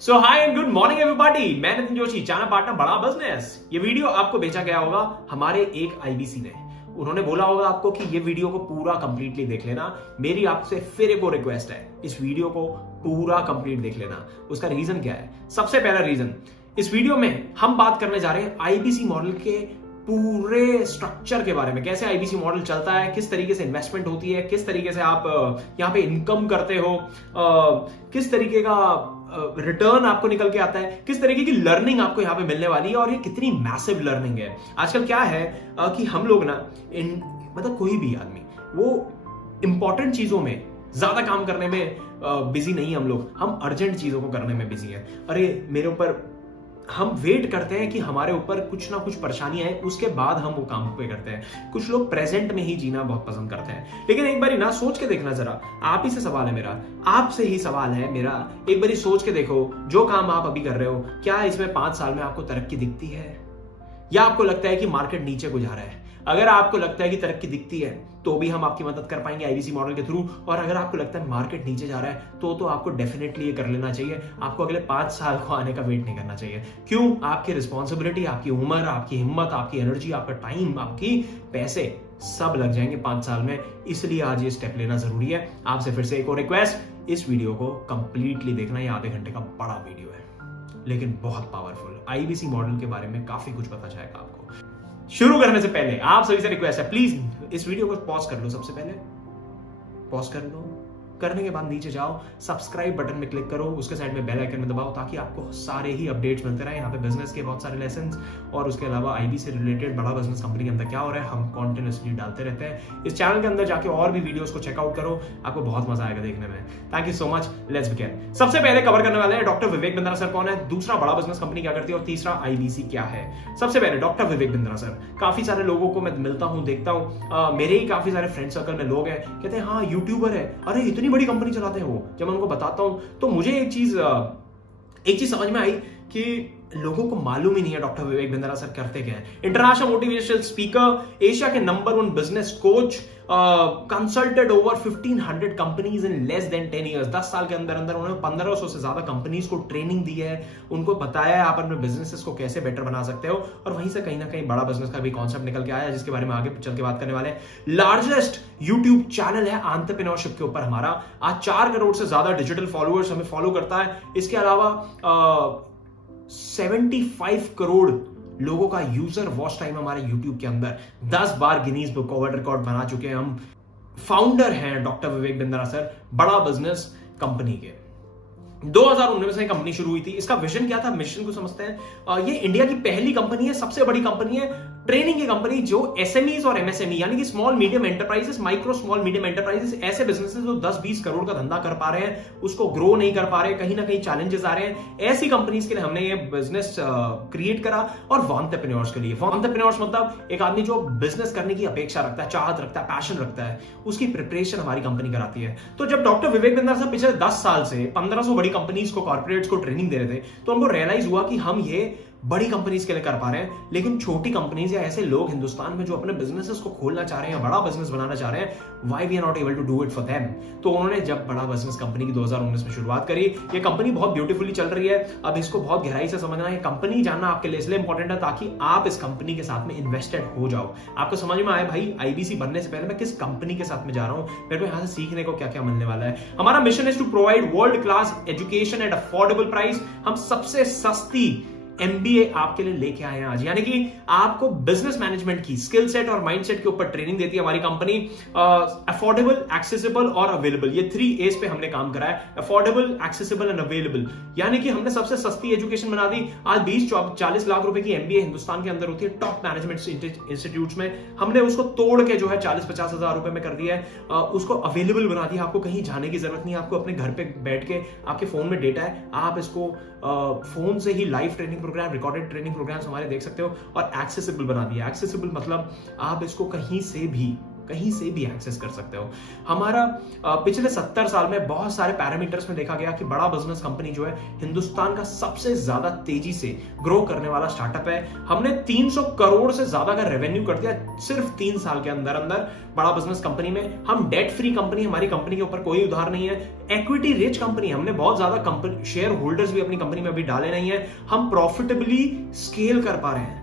So hi and good morning everybody, मैं Nitin Joshi, channel partner बड़ा business. ये वीडियो आपको भेजा गया होगा हमारे एक आईबीसी ने। उन्होंने बोला होगा आपको कि ये वीडियो को पूरा कंप्लीटली देख लेना। मेरी आपसे फिर एक और रिक्वेस्ट है, इस वीडियो को पूरा कंप्लीट देख लेना। उसका रीजन क्या है? सबसे पहला रीजन, इस वीडियो में हम बात करने जा रहे हैं आईबीसी मॉडल के पूरे स्ट्रक्चर के बारे में। कैसे आईबीसी मॉडल चलता है, किस तरीके से इन्वेस्टमेंट होती है, किस तरीके से आप यहाँ पे इनकम करते हो, किस तरीके का रिटर्न आपको निकल के आता है, किस तरीके की लर्निंग आपको यहाँ पे मिलने वाली है और ये कितनी मैसिव लर्निंग है। आजकल क्या है कि हम लोग ना मतलब कोई भी आदमी वो इंपॉर्टेंट चीजों में ज्यादा काम करने में बिजी नहीं। हम अर्जेंट चीजों को करने में बिजी हैं। अरे मेरे ऊपर, हम वेट करते हैं कि हमारे ऊपर कुछ ना कुछ परेशानियां आए, उसके बाद हम वो काम पे करते हैं। कुछ लोग प्रेजेंट में ही जीना बहुत पसंद करते हैं। लेकिन एक बारी ना सोच के देखना जरा, आप ही से सवाल है मेरा, आपसे ही सवाल है मेरा, एक बारी सोच के देखो, जो काम आप अभी कर रहे हो, क्या इसमें 5 साल में आपको तरक्की दिखती है, या आपको लगता है कि मार्केट नीचे को जा रहा है? अगर आपको लगता है कि तरक्की दिखती है तो भी हम आपकी मदद कर पाएंगे आईबीसी मॉडल के थ्रू, और अगर आपको लगता है मार्केट नीचे जा रहा है तो आपको डेफिनेटली ये कर लेना चाहिए। आपको अगले 5 साल को आने का वेट नहीं करना चाहिए। क्यों? आपकी रिस्पॉन्सिबिलिटी, आपकी उम्र, आपकी हिम्मत, आपकी एनर्जी, आपका टाइम, आपकी पैसे सब लग जाएंगे 5 साल में। इसलिए आज ये स्टेप लेना जरूरी है। आपसे फिर से एक और रिक्वेस्ट, इस वीडियो को कंप्लीटली देखना। ये आधे घंटे का बड़ा वीडियो है लेकिन बहुत पावरफुल। आईबीसी मॉडल के बारे में काफी कुछ पता चलेगा आपको। शुरू करने से पहले आप सभी से रिक्वेस्ट है, प्लीज इस वीडियो को पॉज कर लो। सबसे पहले पॉज कर लो, करने के बाद नीचे जाओ, सब्सक्राइब बटन में क्लिक करो, उसके साइड में बेल आइकन में दबाओ, ताकि आपको सारे ही अपडेट्स मिलते रहे। यहाँ पे बिजनेस के बहुत सारे लेसन्स और उसके अलावा आईबी से रिलेटेड बड़ा बिजनेस कंपनी के अंदर क्या हो रहा है, हम कॉन्टिन्यूसली डालते रहते हैं। इस चैनल के अंदर जाके और भी वीडियोस को चेकआउट करो, आपको बहुत मजा आएगा देखने में। Thank you so much. Let's begin. सबसे पहले कवर करने वाले हैं डॉक्टर विवेक बिंद्रा सर कौन है, दूसरा बड़ा बिजनेस कंपनी क्या करती है, और तीसरा आईबीसी क्या है। सबसे पहले डॉक्टर विवेक बिंद्रा सर, काफी सारे लोगों को मैं मिलता हूँ, देखता हूँ, मेरे ही काफी सारे फ्रेंड सर्कल में लोग हैं, कहते हैं हाँ यूट्यूबर है, अरे इतनी बड़ी कंपनी चलाते हैं वो। जब मैं उनको बताता हूं तो मुझे एक चीज समझ में आई कि लोगों को मालूम ही नहीं है डॉक्टर विवेक बिंद्रा सर करते क्या है। इंटरनेशनल मोटिवेशनल स्पीकर, एशिया के number 1 business coach, consulted over 1500 companies in less than 10 years. 10 साल के अंदर अंदर उन्होंने 1500 से ज्यादा कंपनीज को ट्रेनिंग दी है, उनको बताया है आप अपने बिजनेसेस को कैसे बेटर बना सकते हो, और वहीं से कहीं ना कहीं बड़ा बिजनेस का भी कॉन्सेप्ट निकल के आया, जिसके बारे में आगे चल के बात करने वाले हैं। लार्जेस्ट यूट्यूब चैनल है एंटरप्रेन्योरशिप के ऊपर हमारा, आज 4 करोड़ से ज्यादा डिजिटल फॉलोअर्स हमें फॉलो करता है। इसके अलावा 75 करोड़ लोगों का यूजर वॉच टाइम हमारे YouTube के अंदर, 10 बार गिनीज बुक वर्ल्ड रिकॉर्ड बना चुके हैं हम। फाउंडर हैं डॉक्टर विवेक बिंद्रा सर बड़ा बिजनेस कंपनी के। 2019 में कंपनी शुरू हुई थी। इसका विजन क्या था, मिशन को समझते हैं। ये इंडिया की पहली कंपनी है, सबसे बड़ी कंपनी है, ट्रेनिंग की कंपनी, जो एसएमईज और एमएसएमई यानी कि small medium enterprises, micro small medium enterprises, ऐसे बिजनेसेस जो 10-20 करोड़ का धंधा कर पा रहे हैं, उसको ग्रो नहीं कर पा रहे, कहीं ना कहीं चैलेंजेस आ रहे हैं, ऐसी कंपनीज के लिए हमने ये बिजनेस क्रिएट करा। और एंटरप्रेन्योर्स के लिए, एंटरप्रेन्योर्स मतलब एक आदमी जो बिजनेस करने की अपेक्षा रखता है, चाहत रखता है, पैशन रखता है, उसकी प्रिपरेशन हमारी कंपनी कराती है। तो जब डॉक्टर विवेक बिंद्रा सर पिछले 10 साल से 1500 बड़ी कंपनीज को, कॉर्पोरेट्स को ट्रेनिंग दे रहे थे, तो हमको रियलाइज हुआ कि हम ये बड़ी कंपनीज के लिए कर पा रहे हैं, लेकिन छोटी कंपनीज या ऐसे लोग हिंदुस्तान में जो अपने बिजनेसेस को खोलना चाह रहे हैं, बड़ा बिजनेस बनाना चाह रहे हैं, why we are not able to do it for them. तो उन्होंने जब बड़ा बिजनेस कंपनी की 2019 में शुरुआत करी, ये कंपनी बहुत ब्यूटीफुली चल रही है। अब इसको बहुत गहराई से समझना है, कंपनी जानना आपके लिए इसलिए इंपॉर्टेंट है ताकि आप इस कंपनी के साथ में इन्वेस्टेड हो जाओ। आपको समझ में आए भाई आईबीसी बनने से पहले मैं किस कंपनी के साथ में जा रहा हूं, मेरे को यहां से सीखने को क्या क्या मिलने वाला है। हमारा mission is to provide world class education at affordable price. हम सबसे सस्ती एमबीए आपके लिए लेके आए हैं आज, यानी कि आपको बिजनेस मैनेजमेंट की स्किल सेट और माइंडसेट के ऊपर ट्रेनिंग देती है हमारी कंपनी। अफोर्डेबल, एक्सेसिबल और अवेलेबल, ये 3 A's पे हमने काम करा है। अफोर्डेबल, एक्सेसिबल एंड अवेलेबल, यानी कि हमने सबसे सस्ती एजुकेशन बना दी। आज 20-40 लाख रुपए की एमबीए हिंदुस्तान के अंदर होती है टॉप मैनेजमेंट इंस्टीट्यूट्स में, हमने उसको तोड़ के जो है 40-50 हजार रुपए में कर दिया है। उसको अवेलेबल बना दिया, आपको कहीं जाने की जरूरत नहीं है, आपको अपने घर पे बैठ के, आपके फोन में डेटा है, आप इसको फोन से ही live training programme, recorded training programmes हमारे देख सकते हो। और एक्सेसिबल बना दिया, एक्सेसिबल मतलब आप इसको कहीं से भी कहीं से भी एक्सेस कर सकते हो। हमारा पिछले 70 साल में बहुत सारे पैरामीटर्स में देखा गया कि बड़ा बिजनेस कंपनी जो है हिंदुस्तान का सबसे ज्यादा तेजी से ग्रो करने वाला स्टार्टअप है। हमने 300 करोड़ से ज्यादा का रेवेन्यू कर दिया सिर्फ 3 साल के अंदर अंदर बड़ा बिजनेस कंपनी में। हम डेट फ्री कंपनी, हमारी कंपनी के ऊपर कोई उधार नहीं है, इक्विटी रिच कंपनी, हमने बहुत ज्यादा कंपनी शेयर होल्डर्स भी अपनी कंपनी में अभी डाले नहीं है, हम प्रॉफिटेबली स्केल कर पा रहे हैं।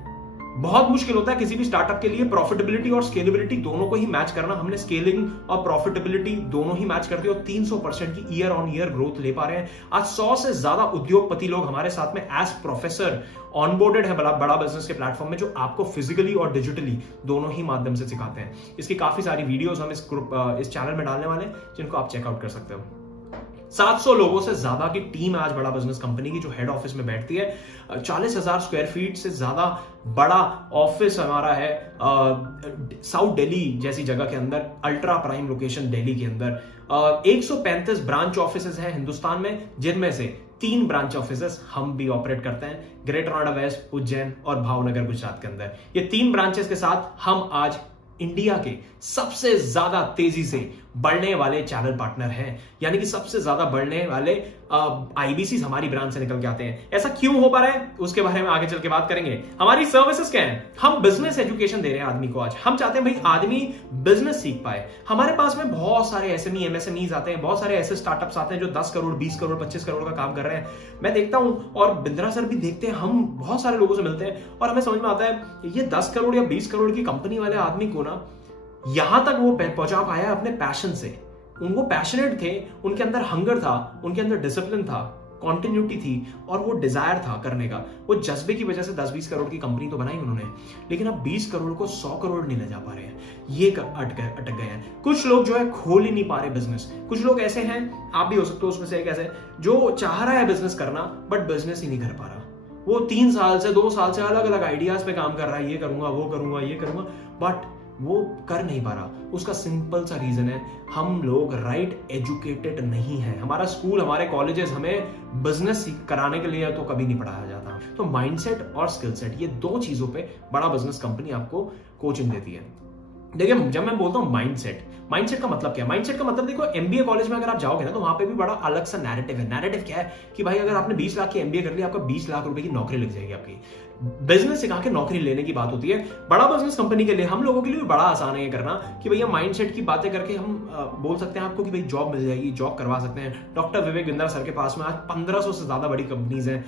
बहुत मुश्किल होता है किसी भी स्टार्टअप के लिए प्रॉफिटेबिलिटी और स्केलेबिलिटी दोनों को ही मैच करना। हमने स्केलिंग और प्रॉफिटेबिलिटी दोनों ही मैच करते हो, 300% की ईयर ऑन ईयर ग्रोथ ले पा रहे हैं। आज 100 से ज्यादा उद्योगपति लोग हमारे साथ में एज प्रोफेसर ऑनबोर्डेड है बड़ा बिजनेस के प्लेटफॉर्म में, जो आपको फिजिकली और डिजिटली दोनों ही माध्यम से सिखाते हैं। इसकी काफी सारी वीडियोस हम इस चैनल में डालने वाले हैं, जिनको आप चेकआउट कर सकते हो। 700 लोगों से ज्यादा की टीम है आज बड़ा बिजनेस कंपनी की, जो हेड ऑफिस में बैठती है। 40,000 स्क्वायर फीट से ज्यादा बड़ा ऑफिस हमारा है साउथ दिल्ली जैसी जगह के अंदर, अल्ट्रा प्राइम लोकेशन दिल्ली के अंदर। 135 ब्रांच ऑफिसेज हैं हिंदुस्तान में, जिनमें से 3 ब्रांच ऑफिसेज हम भी ऑपरेट करते हैं, ग्रेटर नोएडा वेस्ट, उज्जैन और भावनगर गुजरात के अंदर। ये 3 ब्रांचेस के साथ हम आज इंडिया के सबसे ज्यादा तेजी से बढ़ने वाले चैनल पार्टनर हैं, यानी कि सबसे ज्यादा बढ़ने वाले आईबीसी हमारी ब्रांच से निकल के आते हैं। ऐसा क्यों हो पा रहा है उसके बारे में आगे चल के बात करेंगे। हमारी सर्विसेज क्या है? हम बिजनेस एजुकेशन दे रहे हैं आदमी को। आज हम चाहते हैं भाई आदमी बिजनेस सीख पाए। हमारे पास में बहुत सारे एसएमई एमएसएमईज आते हैं, बहुत सारे ऐसे स्टार्टअप्स आते हैं जो 10 करोड़ 20 करोड़ 25 करोड़ का काम कर रहे हैं। मैं देखता हूं और बिंद्रा सर भी देखते हैं, हम बहुत सारे लोगों से मिलते हैं और हमें समझ में आता है ये 10 करोड़ या 20 करोड़ की कंपनी वाले आदमी को ना यहां तक वो पहुंचा पाया है अपने पैशन से। उनको पैशनेट थे, उनके अंदर हंगर था, उनके अंदर डिसिप्लिन था, कॉन्टिन्यूटी थी और वो डिजायर था करने का। वो जज्बे की वजह से 10-20 करोड़ की कंपनी तो बनाई उन्होंने, लेकिन अब 20 करोड़ को 100 करोड़ नहीं ले जा पा रहे हैं, ये अटक गए हैं। कुछ लोग जो है खोल ही नहीं पा रहे बिजनेस। कुछ लोग ऐसे हैं, आप भी हो सकते हो उसमें से एक ऐसे, जो चाह रहा है बिजनेस करना बट बिजनेस ही नहीं कर पा रहा। वो 3 साल से 2 साल से अलग अलग आइडियाज पे काम कर रहा है, ये करूंगा वो करूंगा ये करूंगा, बट वो कर नहीं पा रहा। उसका सिंपल सा रीजन है, हम लोग राइट एजुकेटेड नहीं है। हमारा स्कूल, हमारे कॉलेजेस हमें बिजनेस कराने के लिए तो कभी नहीं पढ़ाया जाता। तो माइंडसेट और स्किल सेट, ये 2 चीजों पे बड़ा बिजनेस कंपनी आपको कोचिंग देती है। देखिए, जब मैं बोलता हूं माइंडसेट का मतलब क्या है? माइंडसेट का मतलब देखो, एमबीए कॉलेज में अगर आप जाओगे ना तो वहां पे भी बड़ा अलग सा नैरेटिव है। नैरेटिव क्या है कि भाई अगर आपने 20 लाख की एमबीए कर ली, आपका 20 लाख रुपए की नौकरी लग जाएगी आपकी। बिजनेस सिखा के नौकरी लेने की बात होती है। बड़ा बिजनेस कंपनी के लिए, हम लोगों के लिए भी बड़ा आसान है ये करना कि भैया माइंडसेट की बातें करके हम बोल सकते हैं आपको कि भाई जॉब मिल जाएगी, जॉब करवा सकते हैं। डॉक्टर विवेक बिंद्रा सर के पास में आज 1500 से ज्यादा बड़ी कंपनीज हैं,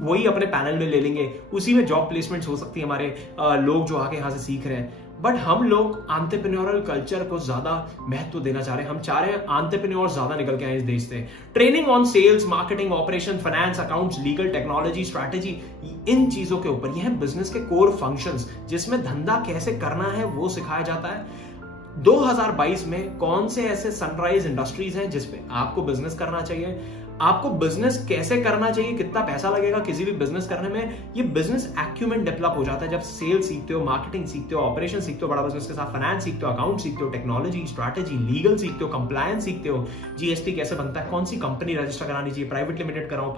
वही अपने पैनल में ले लेंगे, उसी में जॉब प्लेसमेंट हो सकती है हमारे लोग जो आके यहाँ से सीख रहे हैं। बट हम लोग एंटरप्रेन्योरल कल्चर को ज्यादा महत्व देना चाह रहे हैं। हम चाह रहे हैं एंटरप्रेन्योर ज्यादा निकल के आए इस देश से। Training on sales, marketing, operation, finance, accounts, legal, technology, strategy, इन चीजों के ऊपर, यह है बिजनेस के कोर फंक्शंस, जिसमें धंधा कैसे करना है वो सिखाया जाता है। 2022 में कौन से ऐसे सनराइज इंडस्ट्रीज हैं जिसपे आपको बिजनेस करना चाहिए, आपको बिजनेस कैसे करना चाहिए, कितना पैसा लगेगा किसी भी बिजनेस करने में, ये बिजनेस एक्यूमेंट डेवलप हो जाता है जब सेल्स सीखते हो, मार्केटिंग सीखते हो, ऑपरेशन सीखते हो, बड़ा बिजनेस के साथ फाइनेंस सीखते हो, अकाउंट सीखते हो, टेक्नोलॉजी, स्ट्रैटेजी, लीगल सीखते हो, कंप्लायंस सीखते हो, जीएसटी कैसे बनता है, कौन सी कंपनी रजिस्टर करानी चाहिए, प्राइवेट लिमिटेड कराऊं,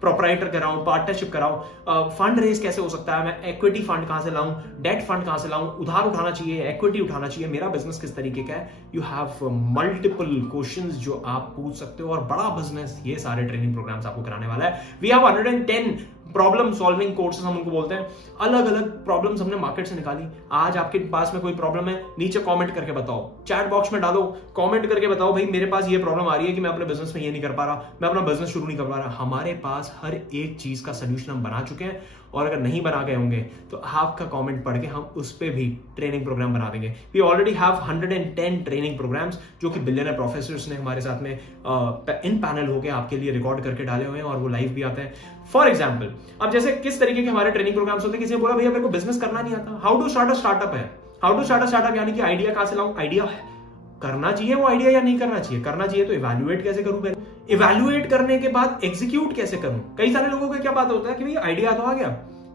प्रोप्राइटर कराऊं, पार्टनरशिप कराऊं, फंड रेज कैसे हो सकता है, मैं इक्विटी फंड कहां से लाऊं, डेट फंड कहां से लाऊं, उधार उठाना चाहिए, इक्विटी उठाना चाहिए, मेरा बिजनेस किस तरीके का है। यू हैव मल्टीपल क्वेश्चंस जो आप पूछ सकते हो, और बड़ा बिजनेस ये सारे ट्रेनिंग प्रोग्राम्स आपको कराने वाला है। We have 110 problem solving courses, हम उनको बोलते हैं। अलग अलग प्रॉब्लम्स हमने मार्केट से निकाली। आज आपके पास में कोई प्रॉब्लम है, नीचे कमेंट करके बताओ, चैट बॉक्स में डालो, कमेंट करके बताओ भाई मेरे पास ये प्रॉब्लम आ रही है कि मैं अपने बिजनेस में ये नहीं कर पा रहा, मैं अपना बिजनेस शुरू नहीं कर पा रहा। हमारे पास हर एक चीज का सोल्यूशन हम बना चुके हैं, और अगर नहीं बना गए होंगे तो आपका कमेंट पढ़ के हम उस पर भी ट्रेनिंग प्रोग्राम बना देंगे। We already have 110 training programs जो कि बिलियनर प्रोफेसर्स ने हमारे साथ में इन पैनल होके आपके लिए रिकॉर्ड करके डाले हुए हैं, और वो लाइव भी आते हैं। फॉर एग्जाम्पल, अब जैसे किस तरीके के हमारे ट्रेनिंग प्रोग्राम्स होते हैं, किसी ने बोला भैया मेरे को बिजनेस करना नहीं आता, how to start a startup है। How to start a startup यानी कि आइडिया कहां से लाऊं, आइडिया करना चाहिए वो आइडिया या नहीं करना चाहिए, करना चाहिए तो इवैल्यूएट कैसे करूं, पहले इवैल्यूएट करने के बाद एग्जीक्यूट कैसे करूं। कई सारे लोगों का क्या बात होता है कि भाई आइडिया तो आ गया,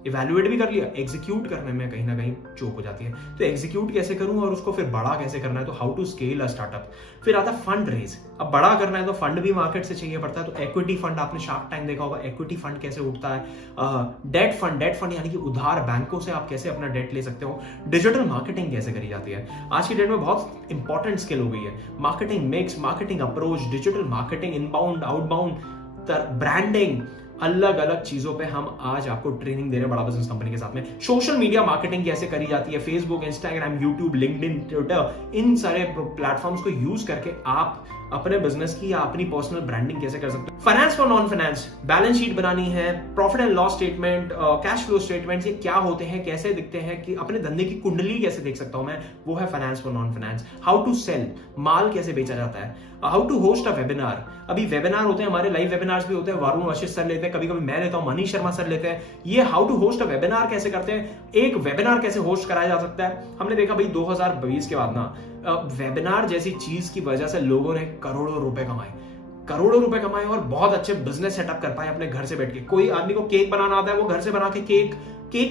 इवैल्यूएट भी कर लिया, एग्जीक्यूट करने में कहीं ना कहीं चूक हो जाती है। तो एग्जीक्यूट कैसे करूं और उसको फिर बड़ा कैसे करना है, तो how to scale a startup. फिर आता फंड रेज। अब बड़ा करना है तो फंड भी मार्केट से चाहिए पड़ता है, तो इक्विटी फंड, आपने शार्क टैंक देखा होगा, इक्विटी फंड कैसे उठता है। डेट फंड यानी कि उधार, बैंकों से आप कैसे अपना डेट ले सकते हो। डिजिटल मार्केटिंग कैसे करी जाती है, आज की डेट में बहुत इंपॉर्टेंट स्किल हो गई है। Marketing mix, marketing approach, digital marketing, inbound outbound, branding, अलग अलग चीजों पे हम आज आपको ट्रेनिंग दे रहे हैं बड़ा बिजनेस कंपनी के साथ में। सोशल मीडिया मार्केटिंग कैसे करी जाती है, Facebook, Instagram, YouTube, LinkedIn, Twitter, इन सारे प्लेटफॉर्म्स को यूज करके आप अपने बिजनेस की या अपनी पर्सनल ब्रांडिंग कैसे कर सकते हो। Finance for non finance, balance sheet बनानी है, profit and loss statement, cash flow statement, ये क्या होते हैं, कैसे दिखते हैं, कि अपने धंधे की कुंडली कैसे देख सकता हूं मैं, वो है finance for non finance. How to sell, माल कैसे बेचा जाता है। How to host a webinar, अभी वेबिनार होते हैं हमारे, लाइव वेबिनार्स भी होते हैं, वरुण वशिष्ठ सर लेते हैं, कभी कभी मैं लेता हूं, मनीष शर्मा सर लेते हैं। ये how to host a webinar कैसे करते हैं, एक वेबिनार कैसे होस्ट कराया जा सकता है। हमने देखा भाई 2020 के बाद ना वेबिनार जैसी चीज की वजह से लोगों ने करोड़ों रुपए कमाए और बहुत अच्छे बिजनेस सेटअप कर पाए अपने घर से बैठ के। कोई आदमी को केक बनाना आता है, वो घर से बना के केक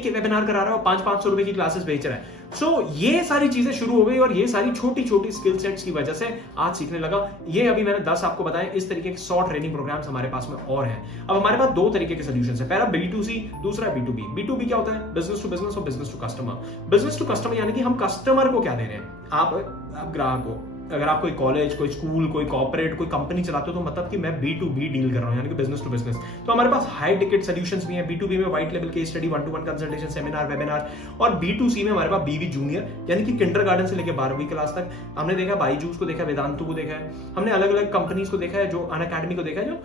के वेबिनार करा रहा है और 500 रुपए की क्लासेस बेच रहा है। सो ये सारी चीजें शुरू हो गई और ये सारी छोटी छोटी स्किल सेट्स की वजह से आज सीखने लगा। ये अभी मैंने 10 आपको बताया, इस तरीके के 100 ट्रेनिंग प्रोग्राम्स हमारे पास में और हैं। अब हमारे पास दो तरीके के सॉल्यूशंस है, पहला B2C, दूसरा B2B। B2B क्या होता है, बिजनेस टू बिजनेस और business to customer. Business to customer यानी कि हम कस्टमर को क्या दे रहे हैं, आप ग्राहक को। अगर आप कोई कॉलेज, कोई स्कूल, कोई कॉर्पोरेट, कोई कंपनी चलाते हो तो मतलब कि मैं B2B डील कर रहा हूं, यानी कि बिजनेस टू बिजनेस। तो हमारे पास हाई टिकट सॉल्यूशंस भी हैं। B2B में white level case study, 1-to-1 consultation, seminar, webinar. और B2C में हमारे पास BV जूनियर, यानी कि किंडरगार्टन से लेकर 12वीं क्लास तक। हमने देखा बाईजूस को देखा, वेदांतु को देखा है, हमने अलग अलग कंपनीज को देखा है, जो अनअकैडमी को देखा है, जो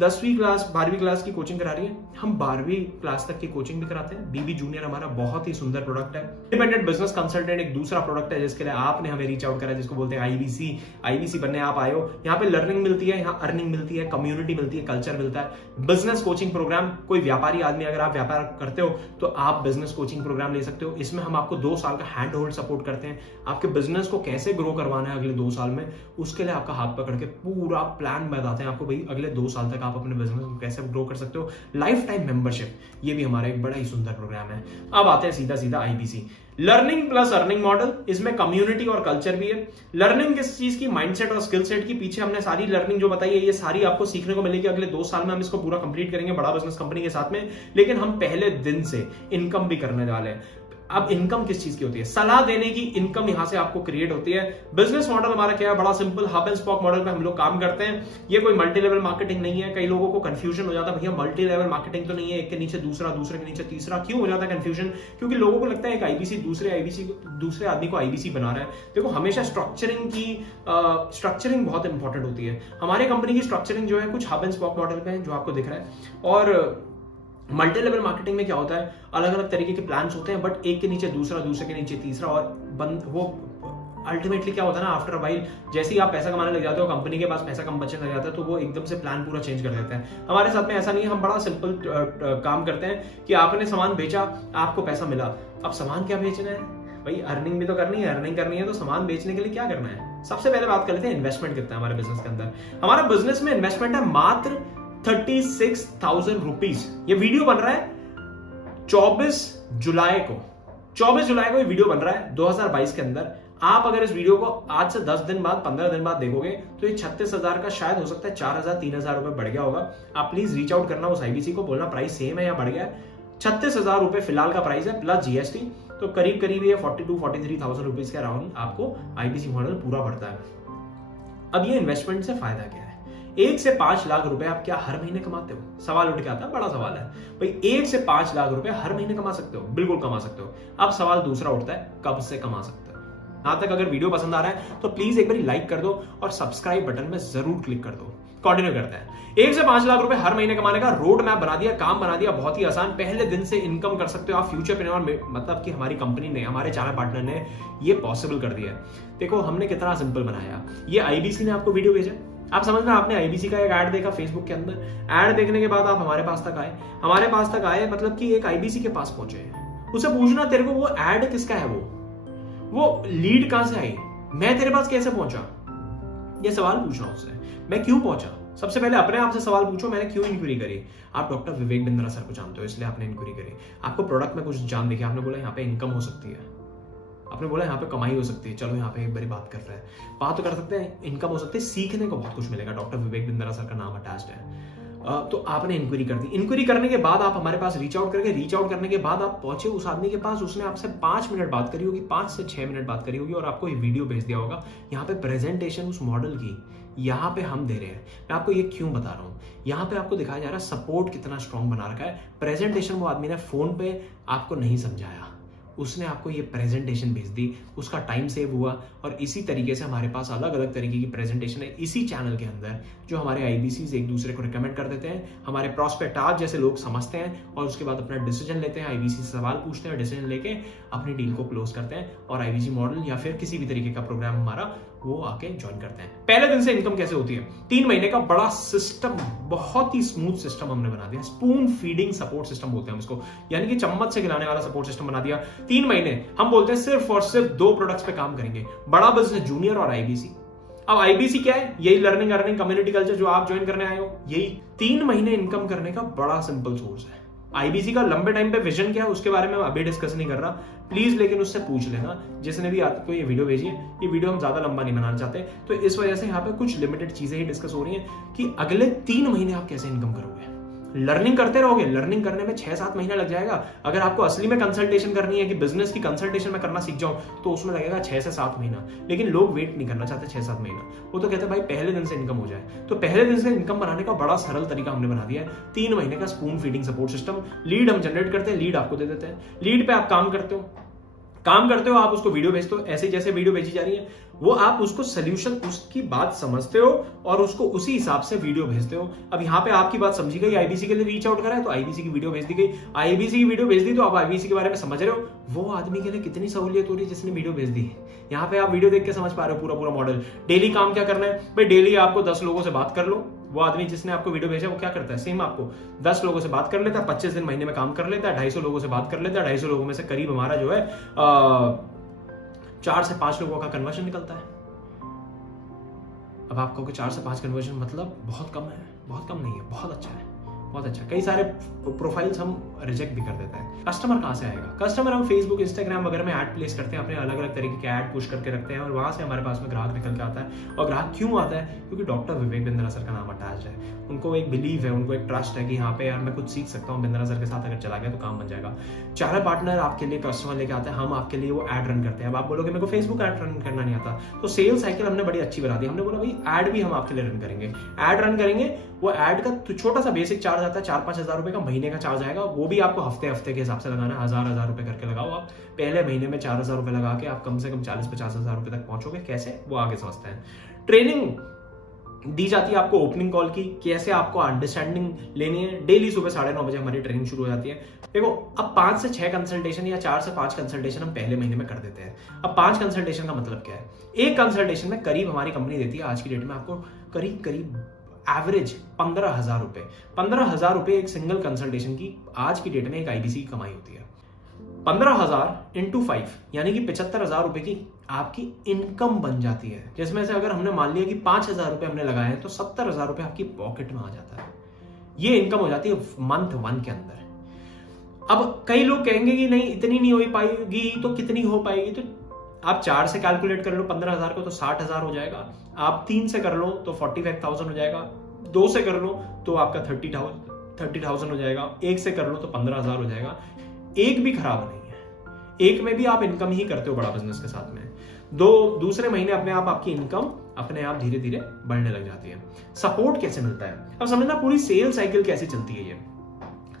10वीं क्लास 12वीं क्लास की कोचिंग करा रही है। हम 12वीं क्लास तक की कोचिंग भी कराते हैं। BV जूनियर हमारा बहुत ही सुंदर प्रोडक्ट है। इंडिपेंडेंट बिजनेस कंसल्टेंट एक दूसरा प्रोडक्ट है जिसके लिए आपने हमें रीच आउट करा, जिसको बोलते हैं IBC बनने आप आए हो। यहाँ पे लर्निंग मिलती है, यहाँ अर्निंग मिलती है, कम्युनिटी मिलती है, कल्चर मिलता है। बिजनेस कोचिंग प्रोग्राम, कोई व्यापारी आदमी अगर आप व्यापार करते हो तो आप बिजनेस कोचिंग प्रोग्राम ले सकते हो। इसमें हम आपको 2 साल का हैंड होल्ड सपोर्ट करते हैं। आपके बिजनेस को कैसे ग्रो करवाना है अगले 2 साल में, उसके लिए आपका हाथ पकड़ के पूरा प्लान बताते हैं आपको, भाई अगले 2 साल तक आप अपने बिजनेस को कैसे ग्रो कर सकते हो। लाइफ टाइम मेंबरशिप, ये भी हमारा एक बड़ा ही सुंदर प्रोग्राम है। अब आते हैं सीधा IBC, learning plus earning model. इसमें कम्युनिटी और कल्चर भी है। लर्निंग किस चीज की, माइंडसेट और स्किल सेट की। पीछे हमने सारी लर्निंग जो बताई है, ये सारी आपको सीखने को मिलेगी। अगले 2 साल में हम इसको पूरा कंप्लीट करेंगे बड़ा बिजनेस कंपनी के साथ में। लेकिन हम पहले दिन से इनकम भी करने वाले हैं। अब इनकम किस चीज की होती है, सलाह देने की इनकम यहां से आपको क्रिएट होती है। बिजनेस मॉडल हमारा क्या है, बड़ा simple hub and spoke model पे हम लोग काम करते हैं। ये कोई मल्टी लेवल मार्केटिंग नहीं है। कई लोगों को कंफ्यूजन हो जाता है, भैया मल्टी लेवल मार्केटिंग तो नहीं है, एक के नीचे दूसरा, दूसरे के नीचे तीसरा। क्यों हो जाता है कंफ्यूजन, क्योंकि लोगों को लगता है एक IBC दूसरे आदमी को IBC बना रहा है। देखो हमेशा स्ट्रक्चरिंग बहुत इंपॉर्टेंट होती है। हमारे कंपनी की स्ट्रक्चरिंग जो है कुछ हब एंड स्पॉक मॉडल पे है, जो आपको दिख रहा है। और मल्टी लेवल मार्केटिंग में क्या होता है, अलग अलग तरीके के प्लान्स होते हैं, बट एक के नीचे दूसरा, दूसरे के नीचे तीसरा। और वो अल्टीमेटली क्या होता है ना, आफ्टर वाइल जैसे ही आप पैसा कमाने लग जाते हो, कंपनी के पास पैसा कम बचने लग जाता है, तो वो एकदम से प्लान पूरा चेंज कर देते हैं। हमारे साथ में ऐसा नहीं है। हम बड़ा सिंपल काम करते हैं कि आपने सामान बेचा, आपको पैसा मिला। अब सामान क्या बेचना है भाई, अर्निंग भी तो करनी है। अर्निंग करनी है तो सामान बेचने के लिए क्या करना है। सबसे पहले बात कर लेते हैं इन्वेस्टमेंट कितना है हमारे बिजनेस के अंदर। हमारा बिजनेस में इन्वेस्टमेंट है मात्र 36,000 रुपीज। ये वीडियो बन रहा है 24 जुलाई को ये वीडियो बन रहा है 2022 के अंदर। आप अगर इस वीडियो को आज से 10 दिन बाद, 15 दिन बाद देखोगे तो ये 36,000 का शायद हो सकता है 4,000 3,000 रुपए बढ़ गया होगा। आप प्लीज रीच आउट करना उस IBC को, बोलना प्राइस सेम है या बढ़ गया है। 36,000 रुपए फिलहाल का प्राइस है प्लस GST, तो करीब ये 42-43,000 रुपीज के अराउंड आपको IBC मॉडल पूरा पड़ता है। अब ये इन्वेस्टमेंट से फायदा क्या है, 1 से 5 लाख रुपए आप क्या हर महीने कमाते हो? सवाल उठ के आता है, बड़ा सवाल है भाई। 1 से 5 लाख रुपए हर महीने कमा सकते हो? बिल्कुल कमा सकते हो। अब सवाल दूसरा उठता है, कब से कमा सकते हो? यहां तक अगर वीडियो पसंद आ रहा है तो प्लीज एक बार लाइक कर दो और सब्सक्राइब बटन में जरूर क्लिक कर दो। कंटिन्यू करते हैं। 1 से 5 लाख रुपए हर महीने कमाने का रोड मैप बना दिया, काम बना दिया, बहुत ही आसान। पहले दिन से इनकम कर सकते हो आप फ्यूचरप्रेन्योर, मतलब कि हमारी कंपनी ने, हमारे चैनल पार्टनर ने ये पॉसिबल कर दिया है। देखो हमने कितना सिंपल बनाया। ये IBC ने आपको वीडियो भेजा, आप समझना, आपने IBC का एक ऐड देखा फेसबुक के अंदर। ऐड देखने के बाद आप हमारे पास तक आए, मतलब कि एक IBC के पास पहुंचे। उसे पूछना तेरे को वो ऐड किसका है, वो लीड कहां से आई, मैं तेरे पास कैसे पहुंचा, ये सवाल पूछना उससे। मैं क्यों पहुंचा, सबसे पहले अपने आप से सवाल पूछो, मैंने क्यों इंक्वायरी करी? आप डॉक्टर विवेक बिंद्रा सर को जानते हो इसलिए आपने इंक्वायरी करी। आपको प्रोडक्ट में कुछ जान देखी, आपने बोला यहाँ पे इनकम हो सकती है, आपने बोला यहाँ पे कमाई हो सकती है, चलो यहाँ पे एक बारी बात कर रहे हैं, बात तो कर सकते हैं, इनकम हो सकती है, सीखने को बहुत कुछ मिलेगा, डॉक्टर विवेक बिंद्रा सर का नाम अटैच्ड है। तो आपने इंक्वायरी कर दी। इंक्वायरी करने के बाद आप हमारे पास रीच आउट करने के बाद आप पहुंचे उस आदमी के पास, उसने आपसे 5 मिनट बात करी होगी, 5 से 6 मिनट बात करी होगी और आपको ये वीडियो भेज दिया होगा। यहाँ पे प्रेजेंटेशन उस मॉडल की यहाँ पे हम दे रहे हैं। मैं आपको ये क्यों बता रहा हूँ, यहाँ पे आपको दिखाया जा रहा है सपोर्ट कितना स्ट्रॉन्ग बना रखा है। प्रेजेंटेशन वो आदमी ने फोन पे आपको नहीं समझाया, उसने आपको ये प्रेजेंटेशन भेज दी, उसका टाइम सेव हुआ। और इसी तरीके से हमारे पास अलग अलग तरीके की प्रेजेंटेशन है इसी चैनल के अंदर, जो हमारे आईबीसीज एक दूसरे को रिकमेंड कर देते हैं, हमारे प्रोस्पेक्ट आज जैसे लोग समझते हैं और उसके बाद अपना डिसीजन लेते हैं, आईबीसी से सवाल पूछते हैं, डिसीजन लेके अपनी डील को क्लोज करते हैं और आईबीसी मॉडल या फिर किसी भी तरीके का प्रोग्राम हमारा वो आके ज्वाइन करते हैं। पहले दिन से इनकम कैसे होती है? 3 महीने का बड़ा सिस्टम, बहुत ही स्मूथ सिस्टम हमने बना दिया। स्पून फीडिंग सपोर्ट सिस्टम बोलते हैं इसको, यानी कि चम्मच से खिलाने वाला सपोर्ट सिस्टम बना दिया। 3 महीने हम बोलते हैं सिर्फ और सिर्फ 2 प्रोडक्ट्स पे काम करेंगे, बड़ा बिजनेस जूनियर और आईबीसी। अब आईबीसी क्या है? यही लर्निंग अर्निंग कम्युनिटी कल्चर जो आप ज्वाइन करने आए हो, यही 3 महीने इनकम करने का बड़ा सिंपल सोर्स है। आईबीसी का लंबे टाइम पे विजन क्या है उसके बारे में मैं अभी डिस्कस नहीं कर रहा, प्लीज लेकिन उससे पूछ लेना जिसने भी आपको ये वीडियो भेजी है। ये वीडियो हम ज्यादा लंबा नहीं बनाना चाहते, तो इस वजह से यहाँ पे कुछ लिमिटेड चीजें ही डिस्कस हो रही हैं कि अगले 3 महीने आप कैसे इनकम करोगे। लर्निंग करते रहोगे, लर्निंग करने में 6-7 महीना लग जाएगा। अगर आपको असली में कंसल्टेशन करनी है कि बिजनेस की कंसल्टेशन में करना सीख जाऊं, तो उसमें लगेगा 6 से 7 महीना। लेकिन लोग वेट नहीं करना चाहते 6-7 महीना, वो तो कहते हैं भाई पहले दिन से इनकम हो जाए। तो पहले दिन से इनकम बनाने का बड़ा सरल तरीका हमने बना दिया है, 3 महीने का spoon feeding support system. Lead हम जनरेट करते हैं, लीड आपको दे देते हैं, लीड पे आप काम करते हो, आप उसको वीडियो भेजते हो, ऐसे जैसे वीडियो भेजी जा रही है वो आप उसको सोल्यूशन, उसकी बात समझते हो और उसको उसी हिसाब से वीडियो भेजते हो। अब यहाँ पे आपकी बात समझी गई, आईबीसी के लिए रीच आउट करा है तो आईबीसी की वीडियो भेज दी गई, आईबीसी की वीडियो भेज दी तो आप आईबीसी के बारे में समझ रहे हो। वो आदमी के लिए कितनी सहूलियत हो रही है जिसने वीडियो भेज दी है। यहाँ पे आप वीडियो देख के समझ पा रहे हो पूरा मॉडल। डेली काम क्या करना है भाई? डेली आपको 10 लोगों से बात कर लो। वो आदमी जिसने आपको वीडियो भेजा वो क्या करता है? सेम आपको 10 लोगों से बात कर लेता है, 25 दिन महीने में काम कर लेता है, 250 लोगों से बात कर लेता है। 250 लोगों में से करीब हमारा जो है 4 से 5 लोगों का कन्वर्जन निकलता है। अब आप कहोगे 4 से 5 कन्वर्जन मतलब बहुत कम है? बहुत कम नहीं है, बहुत अच्छा है, बहुत अच्छा। कई सारे प्रोफाइल्स हम रिजेक्ट भी कर देते हैं। कस्टमर कहाँ से आएगा? कस्टमर हम फेसबुक, इंस्टाग्राम वगैरह में ऐड प्लेस करते हैं, अपने अलग अलग तरीके के ऐड पुश करके रखते हैं और वहां से हमारे पास में ग्राहक निकल के आता है। और ग्राहक क्यों आता है? क्योंकि डॉक्टर विवेक बिंद्रा सर का नाम अटैच है। उनको एक बिलीव है, उनको एक ट्रस्ट है कि यहाँ पे यार मैं कुछ सीख सकता हूँ, बिंद्रा सर के साथ अगर चला गया तो काम बन जाएगा। चार पार्टनर आपके लिए कस्टमर लेके आते हैं, हम आपके लिए वो ऐड रन करते हैं। अब आप बोलोगे मेरे को फेसबुक ऐड रन करना नहीं आता, तो सेल साइकिल हमने बड़ी अच्छी बना दी। हमने बोला भाई ऐड भी हम आपके लिए रन करेंगे, ऐड रन करेंगे। वो ऐड का तो छोटा सा बेसिक चार्ज आता है, 4-5 हजार रुपए का महीने का चार्ज आएगा। वो भी आपको हफ्ते के हिसाब से लगाना है, 1000 रुपए करके लगाओ। आप पहले महीने में 4000 रुपए लगा के आप कम से कम 40-50 हजार रुपए तक पहुंचोगे। कैसे? वो आगे समझते हैं। ट्रेनिंग दी जाती है आपको ओपनिंग कॉल की, कैसे आपको अंडरस्टैंडिंग लेनी है। डेली सुबह 9:30 बजे हमारी ट्रेनिंग शुरू हो जाती है। देखो अब 5 से 6 कंसल्टेशन या 4 से 5 कंसल्टेशन हम पहले महीने में कर देते हैं। अब 5 कंसल्टेशन का मतलब क्या है? एक कंसल्टेशन में करीब हमारी कंपनी देती है आज की डेट में आपको करीब एवरेज 15,000 रुपए। 15,000 रुपए एक सिंगल कंसल्टेशन की आज की डेट में एक आईबीसी की कमाई होती है। 15,000 इंटू 5 यानी कि 75,000 रुपए की आपकी इनकम बन जाती है, जिसमें से अगर हमने मान लिया कि 5,000 रुपए हमने लगाए हैं तो 70,000 रुपए आपकी पॉकेट में आ जाता है। ये इनकम हो जाती है मंथ 1 के अंदर। अब कई लोग कहेंगे कि नहीं इतनी नहीं हो पाएगी, तो कितनी हो पाएगी? तो आप 4 से कैलकुलेट कर लो 15,000 को तो 60,000 हो जाएगा। आप 3 से कर लो तो 45,000 हो जाएगा। 2 से कर लो तो आपका 30,000 हो जाएगा। 1 से कर लो तो 15,000 हो जाएगा। एक भी खराब नहीं है, एक में भी आप इनकम ही करते हो बड़ा बिजनेस के साथ में। दूसरे महीने अपने आप आपकी इनकम अपने आप धीरे धीरे बढ़ने लग जाती है। सपोर्ट कैसे मिलता है? अब समझना पूरी सेल साइकिल कैसे चलती है। ये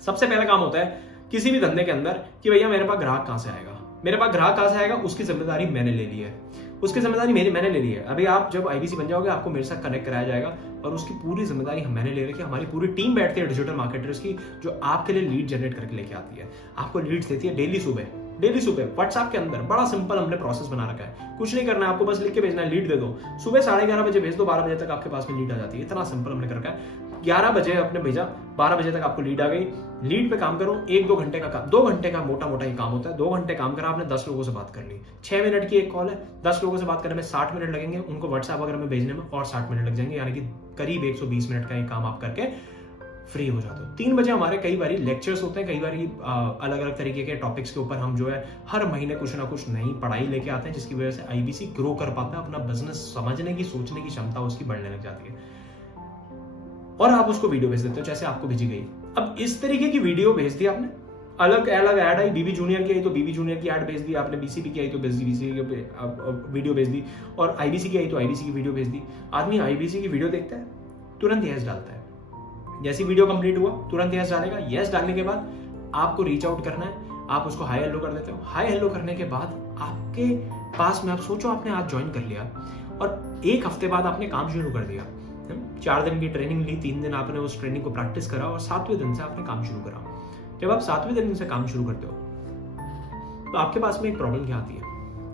सबसे पहला काम होता है किसी भी धंधे के अंदर कि भैया मेरे पास ग्राहक कहां से आएगा, मेरे पास ग्राहक कहां से आएगा, उसकी जिम्मेदारी मैंने ले ली है, उसकी जिम्मेदारी मैंने ले ली है। अभी आप जब आईबीसी बन जाओगे आपको मेरे साथ कनेक्ट कराया जाएगा और उसकी पूरी जिम्मेदारी मैंने ले रखी है। हमारी पूरी टीम बैठती है डिजिटल मार्केटर्स की, जो आपके लिए लीड जनरेट करके लेके आती है, आपको लीड्स देती है डेली सुबह डेली सुबह व्हाट्सएप के अंदर बड़ा सिंपल हमने प्रोसेस बना रखा है, कुछ नहीं करना है आपको, बस लिख के भेजना है, लीड दे दो, सुबह 11:30 बजे भेज दो, 12 बजे तक आपके पास में लीड आ जाती है। इतना सिंपल हमने कर रखा है। 11 बजे आपने भेजा, 12 बजे तक आपको लीड आ गई, लीड पे काम करो। 1-2 घंटे का काम, 2 घंटे का मोटा मोटा ही काम होता है। 2 घंटे काम करा आपने, 10 लोगों से बात कर ली, 6 मिनट की एक कॉल है, 10 लोगों से बात करने में 60 मिनट लगेंगे, उनको व्हाट्सएप वगैरह में भेजने में और 60 मिनट लग जाएंगे, यानी कि करीब 120 मिनट का ये काम आप करके फ्री हो जाते हो। 3 बजे हमारे कई बारी लेक्चर्स होते हैं, कई बारी अलग अलग तरीके के टॉपिक्स के ऊपर हम जो है हर महीने कुछ ना कुछ नई पढ़ाई लेके आते हैं, जिसकी वजह से आईबीसी ग्रो कर पाता है, अपना बिजनेस समझने की, सोचने की क्षमता उसकी बढ़ने लग जाती है, और आप उसको वीडियो भेज देते हो जैसे आपको भेजी गई। अब इस तरीके की वीडियो भेज दी आपने, अलग अलग ऐड आई, बीबी जूनियर की आई तो बीबी जूनियर की ऐड भेज दी आपने, बीसीबी की आई तो बीसीबी की वीडियो भेज दी, और आईबीसी की आई तो आईबीसी की वीडियो भेज दी। आदमी आईबीसी की वीडियो देखता है, तुरंत यस डालता है, जैसी वीडियो कंप्लीट हुआ तुरंत यस डालेगा। यस डालने के बाद आपको रीच आउट करना है, आप उसको हाई हेलो कर देते हो। हाई हेलो करने के बाद आपके पास में, आप सोचो आपने आज ज्वाइन कर लिया और 1 हफ्ते बाद आपने काम शुरू कर दिया, 4 दिन की ट्रेनिंग ली, 3 दिन आपने उस ट्रेनिंग को प्रैक्टिस करा और 7वें दिन से आपने काम शुरू करा। जब आप 7वें दिन से काम शुरू करते हो तो आपके पास में एक प्रॉब्लम क्या आती है,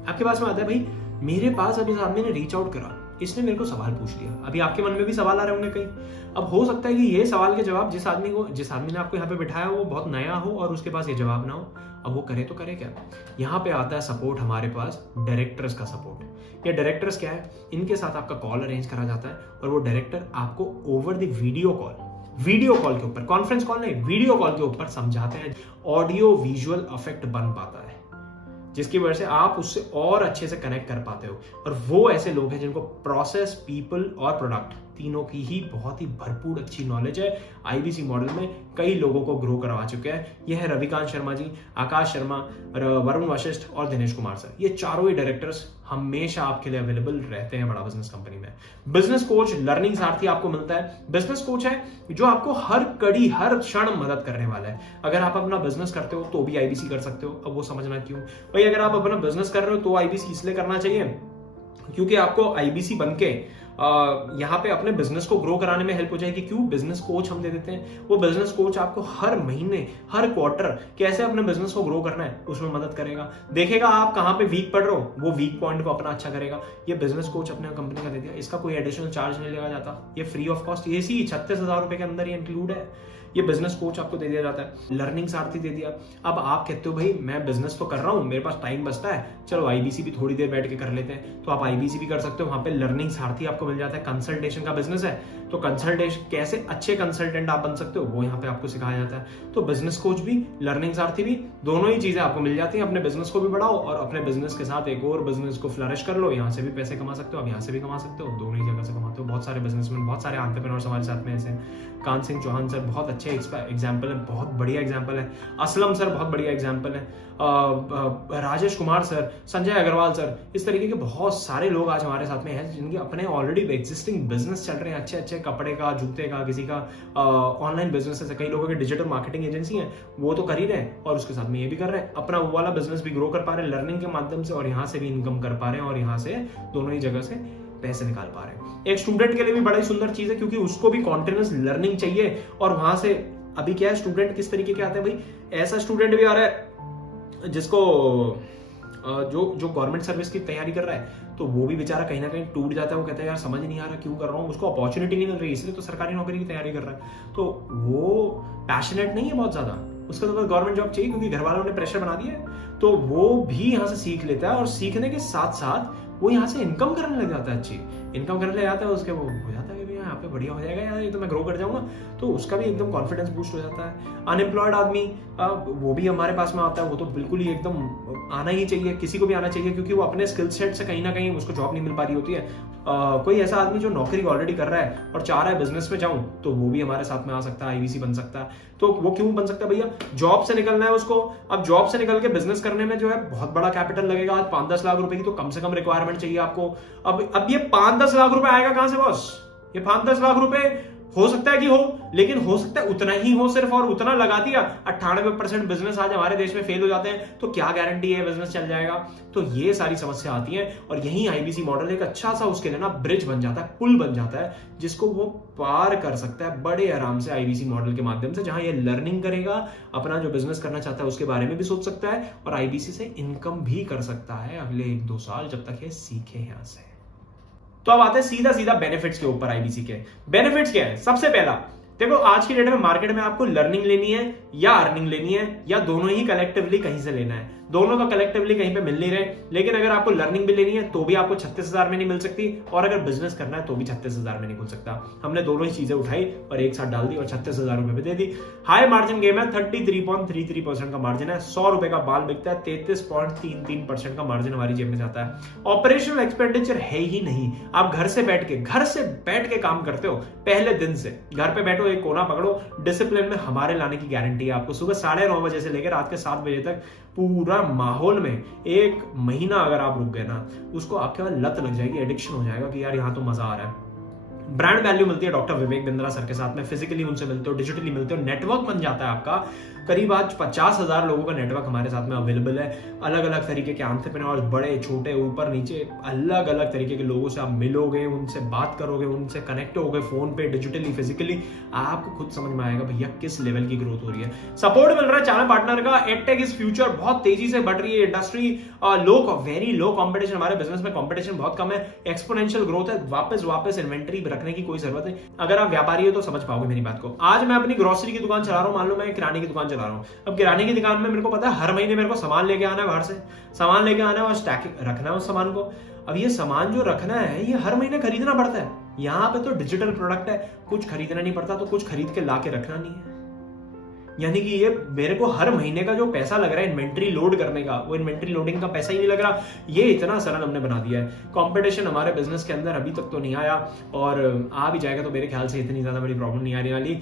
आपके पास में आता है भाई मेरे पास अभी इस आदमी ने रीच आउट करा, इसने मेरे को सवाल पूछ लिया। अभी आपके मन में भी सवाल आ रहे होंगे कहीं। अब हो सकता है कि ये सवाल के जवाब जिस आदमी ने आपको यहाँ पे बिठाया वो बहुत नया हो और उसके पास ये जवाब ना हो। अब वो करे तो करे क्या? यहाँ पे आता है सपोर्ट, हमारे पास डायरेक्टर्स का सपोर्ट। ये डायरेक्टर्स क्या है, इनके साथ आपका कॉल अरेंज करा जाता है और वो डायरेक्टर आपको ओवर द वीडियो कॉल के ऊपर, कॉन्फ्रेंस कॉल नहीं, वीडियो कॉल के ऊपर समझाते हैं। ऑडियो विजुअल इफेक्ट बन पाता है जिसकी वजह से आप उससे और अच्छे से कनेक्ट कर पाते हो। और वो ऐसे लोग हैं जिनको प्रोसेस, पीपल और प्रोडक्ट तीनों की ही बहुत ही भरपूर अच्छी नॉलेज है। आईबीसी मॉडल में कई लोगों को ग्रो करवा चुके हैं। यह है रविकांत शर्मा जी, आकाश शर्मा, वरुण वशिष्ठ और दिनेश कुमार सर। ये चारों ही डायरेक्टर्स हमेशा आपके लिए अवेलेबल रहते हैं बड़ा बिजनेस कंपनी में। बिजनेस कोच, लर्निंग सारथी आपको मिलता है। बिजनेस कोच है जो आपको हर कड़ी, हर क्षण मदद करने वाला है। अगर आप अपना बिजनेस करते हो तो भी आईबीसी कर सकते हो। अब वो समझना क्यों भाई, अगर आप अपना बिजनेस कर रहे हो तो आईबीसी इसलिए करना चाहिए क्योंकि आपको आईबीसी बनके यहाँ पे अपने बिजनेस को ग्रो कराने में हेल्प हो जाएगी। क्यों? बिजनेस कोच हम दे देते हैं। वो बिजनेस कोच आपको हर महीने, हर क्वार्टर कैसे अपने बिजनेस को ग्रो करना है उसमें मदद करेगा। देखेगा आप कहाँ पे वीक पड़ रहे हो, वो वीक पॉइंट को अपना अच्छा करेगा। ये बिजनेस कोच अपने कंपनी का दे दिया, इसका कोई एडिशनल चार्ज नहीं लगा जाता, ये फ्री ऑफ कॉस्ट, ये 36,000 रुपए के अंदर ये इंक्लूड है। ये बिजनेस कोच आपको दे दिया जाता है। लर्निंग सारथी दे दिया। अब आप कहते हो भाई मैं बिजनेस तो कर रहा हूं, मेरे पास टाइम बचता है, चलो आईबीसी भी थोड़ी देर बैठ के कर लेते हैं, तो आप आईबीसी भी कर सकते हो। वहां पे लर्निंग सारथी आपको मिल जाता है। कंसल्टेशन का बिजनेस है तो कंसल्टेशन, कैसे अच्छे कंसल्टेंट आप बन सकते हो वो यहाँ पे आपको सिखाया जाता है। तो बिजनेस कोच भी, लर्निंग सारथी भी, दोनों ही चीजें आपको मिल जाती हैं। अपने बिजनेस को भी बढ़ाओ और अपने बिजनेस के साथ एक और बिजनेस को फ्लरिश कर लो। यहाँ से भी पैसे कमा सकते हो, आप यहाँ से भी कमा सकते हो, दोनों ही जगह से कमाते हो। बहुत सारे बिजनेसमैन, बहुत सारे एंटरप्रेन्योर्स हमारे साथ में ऐसे हैं। कान सिंह चौहान सर बहुत अच्छे एग्जाम्पल है, बहुत बढ़िया एग्जाम्पल है। असलम सर बहुत बढ़िया एग्जाम्पल है। राजेश कुमार सर, संजय अग्रवाल सर, इस तरीके के बहुत सारे लोग आज हमारे साथ में हैं जिनके अपने ऑलरेडी एग्जिस्टिंग बिजनेस चल रहे हैं, अच्छे अच्छे कपड़े का, जूते का, किसी का ऑनलाइन बिजनेस है, कई लोगों की डिजिटल मार्केटिंग एजेंसी है, वो तो कर ही रहे हैं और उसके साथ में ये भी कर रहे हैं। अपना वो वाला बिजनेस भी ग्रो कर पा रहे हैं लर्निंग के माध्यम से, और यहाँ से भी इनकम कर पा रहे हैं और यहाँ से दोनों ही जगह से पैसे निकाल पा रहे हैं। एक स्टूडेंट के लिए भी बड़ा ही सुंदर चीज है क्योंकि उसको भी कॉन्टिन्यूस लर्निंग चाहिए। और वहां से अभी क्या है, स्टूडेंट किस तरीके के आते हैं भाई, ऐसा स्टूडेंट भी आ रहा है जिसको जो गवर्नमेंट सर्विस की तैयारी कर रहा है तो वो भी बेचारा कहीं ना कहीं टूट जाता है। वो कहता है यार समझ नहीं आ रहा क्यों कर रहा हूँ, उसको अपॉर्चुनिटी नहीं मिल रही, इसलिए तो सरकारी नौकरी की तैयारी कर रहा है। तो वो पैशनेट नहीं है बहुत ज्यादा, उसका तो बस गवर्नमेंट जॉब चाहिए क्योंकि घर वालों ने प्रेशर बना दिया है। तो वो भी यहाँ से सीख लेता है और सीखने के साथ साथ वो यहाँ से इनकम करने लग जाता है, अच्छी इनकम करने लग जाता है। उसके वो हो जाता है कि यहाँ पे बढ़िया हो जाएगा यार, ये तो मैं ग्रो कर जाऊंगा, तो उसका भी एकदम कॉन्फिडेंस बूस्ट हो जाता है। अनएम्प्लॉयड आदमी वो भी हमारे पास में आता है, वो तो बिल्कुल ही एकदम आना ही चाहिए, किसी को भी आना चाहिए क्योंकि वो अपने स्किल सेट से कहीं ना कहीं उसको जॉब नहीं मिल पा रही होती है। कोई ऐसा आदमी जो नौकरी ऑलरेडी कर रहा है और चाह रहा है बिजनेस में जाऊं, तो वो भी हमारे साथ में आ सकता है, आईबीसी बन सकता है। तो वो क्यों बन सकता है भैया, जॉब से निकलना है उसको। अब जॉब से निकल के बिजनेस करने में जो है बहुत बड़ा कैपिटल लगेगा। आज 5-10 लाख रुपए की तो कम से कम रिक्वायरमेंट चाहिए आपको। अब ये 5-10 लाख रुपए आएगा कहां से बॉस? ये 5-10 लाख रुपए हो सकता है कि हो, लेकिन हो सकता है उतना ही हो सिर्फ, और उतना लगा दिया। 98% बिजनेस आज हमारे देश में फेल हो जाते हैं, तो क्या गारंटी है बिजनेस चल जाएगा? तो ये सारी समस्या आती है, और यही आईबीसी मॉडल एक अच्छा सा उसके लिए ना ब्रिज बन जाता है, पुल बन जाता है, जिसको वो पार कर सकता है बड़े आराम से आईबीसी मॉडल के माध्यम से, जहां ये लर्निंग करेगा, अपना जो बिजनेस करना चाहता है उसके बारे में भी सोच सकता है, और आईबीसी से इनकम भी कर सकता है अगले 1-2 साल, जब तक ये सीखे यहां से। तो अब आते हैं सीधा सीधा बेनिफिट्स के ऊपर। आईबीसी के बेनिफिट्स क्या है? सबसे पहला, देखो आज की डेट में मार्केट में आपको लर्निंग लेनी है या अर्निंग लेनी है, या दोनों ही कलेक्टिवली कहीं से लेना है। दोनों तो कलेक्टिवली कहीं पे मिल नहीं रहे, लेकिन अगर आपको लर्निंग भी लेनी है तो भी आपको 36,000 में नहीं मिल सकती, और अगर बिजनेस करना है तो भी 36,000 में नहीं खुल सकता। हमने दोनों ही चीजें उठाई और एक साथ डाल दी और 36,000 रुपए पे दे दी। हाई मार्जिन गेम है, 33.33% का मार्जिन है, 100 रुपए का बाल बिकता है, 33.33% का मार्जिन हमारी जेब में जाता है। ऑपरेशनल एक्सपेंडिचर है ही नहीं, आप घर से बैठ के काम करते हो। पहले दिन से घर पे बैठो, एक कोना पकड़ो, डिसिप्लिन में हमारे लाने की गारंटी है आपको। सुबह 9:30 बजे से लेकर रात के 7 बजे तक पूरा माहौल में 1 महीना अगर आप रुक गए ना, उसको आपके बाद लत लग जाएगी, एडिक्शन हो जाएगा कि यार यहां तो मजा आ रहा है। ब्रांड वैल्यू मिलती है डॉक्टर विवेक बिंद्रा सर के साथ में, फिजिकली उनसे मिलते हो, डिजिटली मिलते हो, नेटवर्क बन जाता है आपका। करीब आज 50,000 लोगों का नेटवर्क हमारे साथ में अवेलेबल है। अलग अलग तरीके के एंटरप्रेन्योर्स, बड़े छोटे ऊपर नीचे, अलग अलग तरीके के लोगों से आप मिलोगे, उनसे बात करोगे, उनसे कनेक्ट होगे, फोन पे, डिजिटली, फिजिकली। आपको खुद समझ में आएगा भैया किस लेवल की ग्रोथ हो रही है। सपोर्ट मिल रहा है चैनल पार्टनर का। एडटेक इज फ्यूचर, बहुत तेजी से बढ़ रही है इंडस्ट्री, वेरी लो कॉम्पिटिशन। हमारे बिजनेस में कॉम्पिटिशन बहुत कम है, एक्सपोनेंशियल ग्रोथ है। वापस इन्वेंटरी रखने की कोई जरूरत नहीं। अगर आप व्यापारी हो तो समझ पाओगे मेरी बात को। आज मैं अपनी ग्रोसरी की दुकान चला रहा हूं, मान लो मैं किराने की दुकान चला रहा हूं। अब किराने की दुकान में मेरे को पता है हर महीने मेरे को सामान लेके आना है, बाहर से सामान लेके आना है और स्टैक रखना है उस सामान को। अब ये सामान जो रखना है ये हर महीने खरीदना पड़ता है। यहाँ पे तो डिजिटल प्रोडक्ट है, कुछ खरीदना नहीं पड़ता, तो कुछ खरीद के लाके रखना नहीं है। यानी कि ये मेरे को हर महीने का जो पैसा लग रहा है इन्वेंट्री लोड करने का, वो इन्वेंट्री लोडिंग का पैसा ही नहीं लग रहा। ये इतना सरल हमने बना दिया है। कंपटीशन हमारे बिजनेस के अंदर अभी तक तो नहीं आया, और आ भी जाएगा तो मेरे ख्याल से इतनी ज्यादा बड़ी प्रॉब्लम नहीं आने वाली।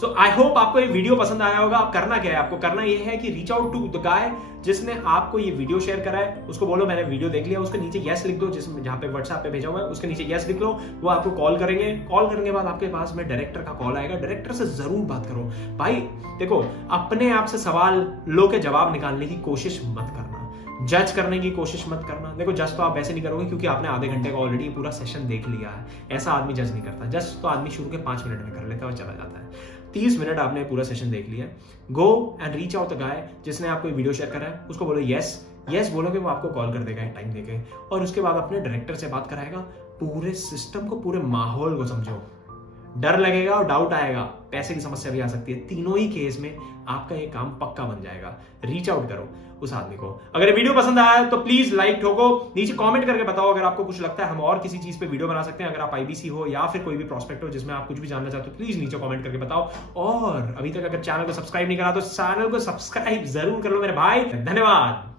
सो आई होप आपको ये वीडियो पसंद आया होगा। आप करना क्या है, आपको करना ये है कि reach out to the guy जिसने आपको ये वीडियो शेयर करा है, उसको बोलो मैंने वीडियो देख लिया, उसके नीचे यस लिख दो, जिसमें जहां पे व्हाट्सएप पे भेजा हुआ है उसके नीचे यस लिख लो। वो आपको कॉल करेंगे, कॉल करने के बाद आपके पास में डायरेक्टर का कॉल आएगा। डायरेक्टर से जरूर बात करो। भाई देखो, अपने आप से सवाल लो के जवाब निकालने की कोशिश मत करना, जज करने की कोशिश मत करना। देखो जज तो आप वैसे नहीं करोगे क्योंकि आपने आधे घंटे का ऑलरेडी पूरा सेशन देख लिया है। ऐसा आदमी जज नहीं करता। जज तो आदमी शुरू के 5 मिनट में कर लेता है और चला जाता है। 30 मिनट आपने पूरा सेशन देख लिया। Go and reach out the guy जिसने आपको वीडियो शेयर करा है, उसको बोलो यस बोलोगे, वो आपको कॉल कर देगा एक टाइम देके, और उसके बाद अपने डायरेक्टर से बात कराएगा। पूरे सिस्टम को, पूरे माहौल को समझो। डर लगेगा और डाउट आएगा, पैसे की समस्या भी आ सकती है। तीनों ही केस में आपका ये काम पक्का बन जाएगा। रीच आउट करो उस आदमी को। अगर ये वीडियो पसंद आया तो प्लीज लाइक ठोको, नीचे कमेंट करके बताओ अगर आपको कुछ लगता है हम और किसी चीज पे वीडियो बना सकते हैं। अगर आप आईबीसी हो या फिर कोई भी प्रोस्पेक्ट हो जिसमें आप कुछ भी जानना चाहते हो, प्लीज नीचे कमेंट करके बताओ। और अभी तक अगर चैनल को सब्सक्राइब नहीं करा तो चैनल को सब्सक्राइब जरूर कर लो मेरे भाई। धन्यवाद।